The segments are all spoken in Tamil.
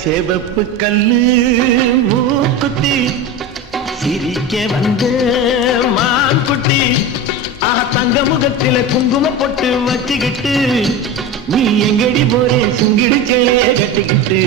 செவப்பு கல்லு மூக்குத்தி சிரிக்க வந்த மான்குட்டி தங்க முகத்தில குங்கும பொட்டு வச்சுக்கிட்டு நீ எங்கடி போறே சிங்கிடி சேலைய கட்டிக்கிட்டு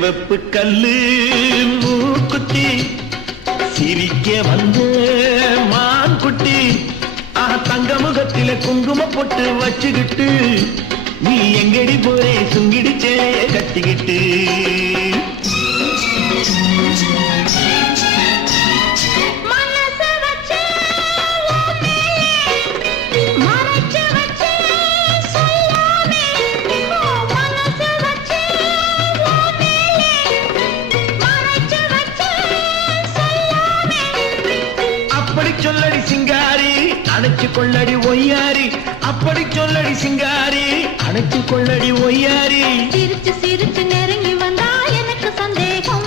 செவப்பு கல்லு மூக்குத்தி சிரிக்க வந்து மான்குட்டி தங்க முகத்தில குங்கும பொட்டு வச்சுக்கிட்டு நீ எங்கடி போறே சுங்கிடி சேலைய கட்டிக்கிட்டு சொல்லடி சிங்காரி அணைச்சு கொள்ளடி ஒய்யாரி அப்படி சொல்லடி சிங்காரி அணைச்சு கொள்ளடி ஒய்யாரி சிரிச்சு சிரிச்சு நெருங்கி வந்தா எனக்கு சந்தேகம்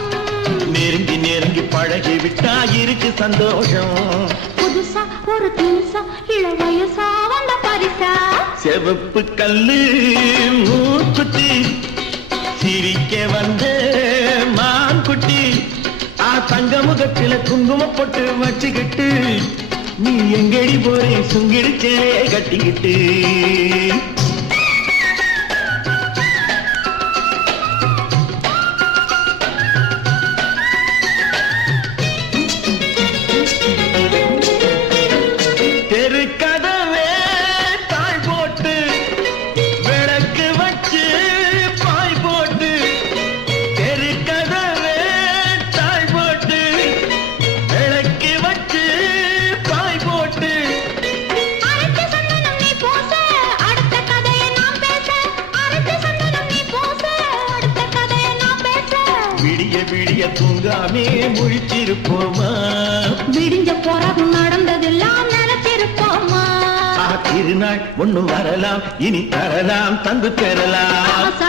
நெருங்கி நெருங்கி பழகி விட்டா இருக்கு சந்தோஷம் புதுசா ஒரு தினுசா இள வயசா வந்த பரிசா செவப்பு கல்லு மூக்குத்தி சிரிக்க வந்த மான்குட்டி தங்க முகத்தில குங்கும பொட்டு வச்சுக்கிட்டு நீ எங்கடி போறே சுங்கிடி சேலைய கட்டிக்கிட்டு தெரு கதவே தாய் போட்டு விளக்கு வச்சு பாய் போட்டு தெரு கதவே தாய் போட்டு விளக்கு வச்சு பாய் போட்டு அரட்டு சந்தனம் நீ போச அடுத்த கதையை நான் பேச அரட்டு சந்தனம் நீ போச அடுத்த கதையை நான் பேச விடிய விடிய தூங்காமே முழிச்சிருப்போமா விடிஞ்ச பிறகு நடந்ததெல்லாம் நினைச்சிருப்போமா திருநாள் ஒண்ணு வரலாம் இனி தரலாம் தந்து பெறலாம்